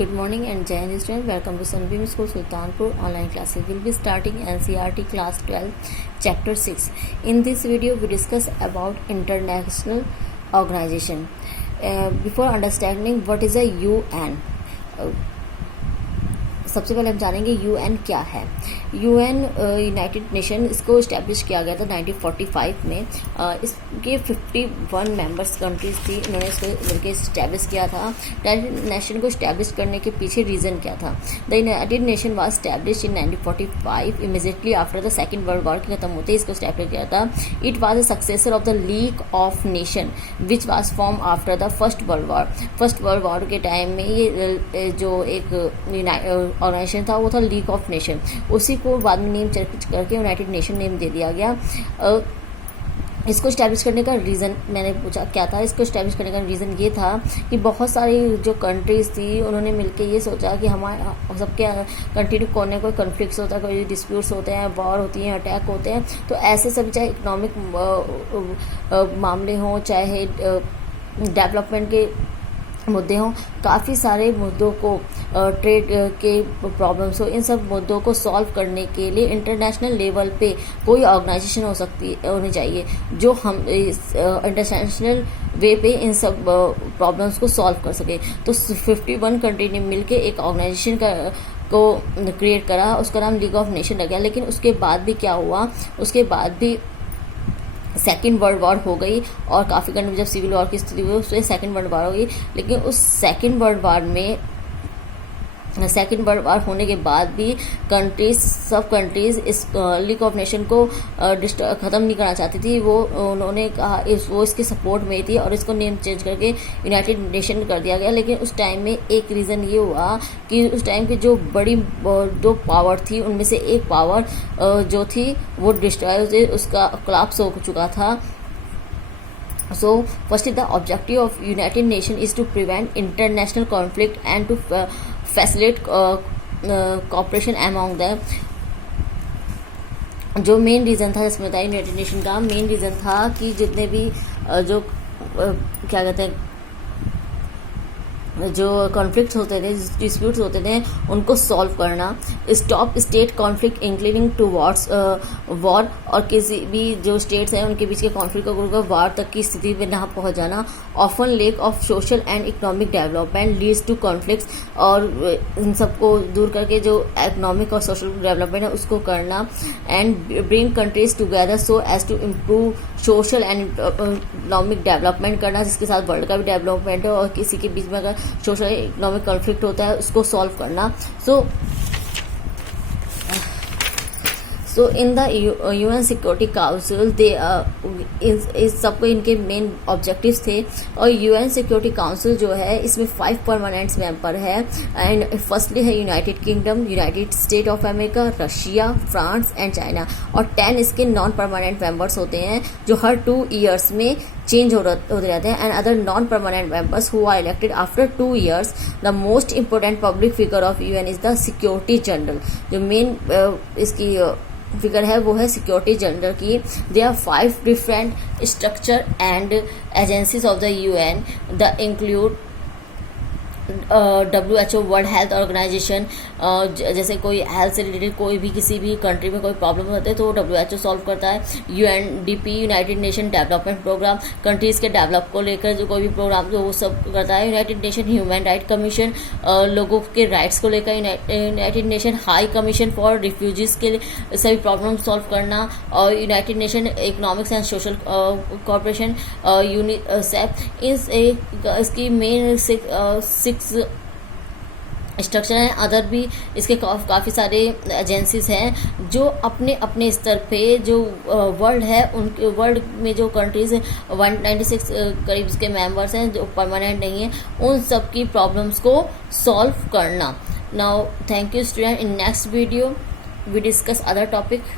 Good morning and Jai Hind students. Welcome to Sunbeam School Sultanpur online classes. We'll be starting NCERT class 12 chapter 6. In this video we discuss about international organization. Before understanding what is a UN, सबसे पहले हम जानेंगे UN क्या है। UN United nation इसको establish किया गया था 1945 में। इसके 51 मेंबर्स कंट्रीज थी, इन्होंने इसको मिलकर इस्टेब्लिश किया था। यूनाइटेड नेशन को इस्टेब्लिश करने के पीछे रीज़न क्या था? The United nation was establish in 1945 immediately after the second world war के खत्म होते ही इसको इस्टेब्लिश किया था। It was a successor of the league of nation which was form after the first world war. First world war के time में ये जो एक ऑर्गेनाइजेशन था वो था लीग ऑफ नेशन, उसी को बाद में नेम चेंज करके यूनाइटेड नेशन नेम दे दिया गया। इसको इस्टेब्लिश करने का रीज़न मैंने पूछा क्या था। इसको इस्टेब्लिश करने का रीज़न ये था कि बहुत सारी जो कंट्रीज़ थी उन्होंने मिलकर ये सोचा कि हमारे सबके कंट्री में कोई ना कोई कन्फ्लिक्ट्स होता है, कोई डिस्प्यूट्स होते हैं, वॉर होती हैं, अटैक होते हैं। तो ऐसे सभी चाहे इकोनॉमिक मामले हों, चाहे डेवलपमेंट के मुद्दे हों, काफ़ी सारे मुद्दों को ट्रेड के प्रॉब्लम्स हो, इन सब मुद्दों को सॉल्व करने के लिए इंटरनेशनल लेवल पे कोई ऑर्गेनाइजेशन होनी चाहिए जो हम इंटरनेशनल वे पे इन सब प्रॉब्लम्स को सॉल्व कर सके। तो 51 कंट्री ने मिलके एक ऑर्गेनाइजेशन को क्रिएट करा, उसका नाम लीग ऑफ नेशन रख गया। लेकिन उसके बाद भी क्या हुआ, उसके बाद भी सेकेंड वर्ल्ड वॉर हो गई और काफ़ी कंट्री में जब सिविल वॉर की स्थिति हुई उससे सेकेंड वर्ल्ड वॉर हो गई। लेकिन उस सेकेंड वर्ल्ड वॉर होने के बाद भी सब कंट्रीज इस लीग ऑफ नेशन को ख़त्म नहीं करना चाहती थी। उन्होंने कहा वो इसके सपोर्ट में थी और इसको नेम चेंज करके यूनाइटेड नेशन कर दिया गया। लेकिन उस टाइम में एक रीज़न ये हुआ कि उस टाइम की जो बड़ी दो पावर थी उनमें से एक पावर जो थी वो डिस्ट्रॉय उसका कोलैप्स हो चुका था। So firstly, the objective of United Nations is to prevent international conflict and to facilitate cooperation among them. जो मेन रीज़न था जिसमें बताया यूनाइटेड नेशन का मेन रीज़न था कि जितने भी जो क्या कहते हैं जो कॉन्फ्लिक्ट्स होते थे, डिस्प्यूट्स होते थे, उनको सॉल्व करना, stop state conflict inclining towards war, और किसी भी जो स्टेट्स हैं उनके बीच के कॉन्फ्लिक्ट को वॉर तक की स्थिति में ना पहुंच जाना। Often lack of social and economic development leads to conflicts, और इन सबको दूर करके जो इकोनॉमिक और सोशल डेवलपमेंट है उसको करना। And bring countries together so as to improve social and economic development करना, जिसके साथ वर्ल्ड का भी डेवलपमेंट हो, और किसी के बीच में अगर सोशल इकोनॉमिक कॉन्फ्लिक्ट होता है उसको सॉल्व करना। So in the UN security council they इस सबको इनके मेन ऑब्जेक्टिव्स थे। और यूएन सिक्योरिटी काउंसिल जो है इसमें 5 परमानेंट मेंबर है। एंड फर्स्टली है United kingdom, United state of America, Russia, France and China, और 10 इसके नॉन परमानेंट मेंबर्स होते हैं जो हर 2 ईयर्स में चेंज होते रहते हैं। And other non permanent members who are elected after 2 years. The most important public figure of UN is the security general. जो मेन इसकी फिगर है वो है सिक्योरिटी जनरल की। They are 5 different structure and agencies of the UN. The include WHO world health organization, जैसे कोई health से related कोई भी किसी भी कंट्री में कोई प्रॉब्लम होते हैं तो WHO सॉल्व करता है। UNDP United Nation development program, countries के डेवलप को लेकर जो कोई भी प्रोग्राम जो वो सब करता है। United nation human right commission, लोगों के राइट्स को लेकर। United nation high commission for refugees के लिए सभी प्रॉब्लम सॉल्व करना। और United nation economics and social corporation, UNICEF, इसकी मेन 6 स्ट्रक्चर हैं। अदर भी इसके काफ़ी सारे एजेंसीज हैं जो अपने अपने स्तर पे जो वर्ल्ड है उनके वर्ल्ड में जो कंट्रीज 196 करीब इसके मेंबर्स हैं जो परमानेंट नहीं है, उन सब की प्रॉब्लम्स को सॉल्व करना। Now thank you student. In next video we discuss other topic.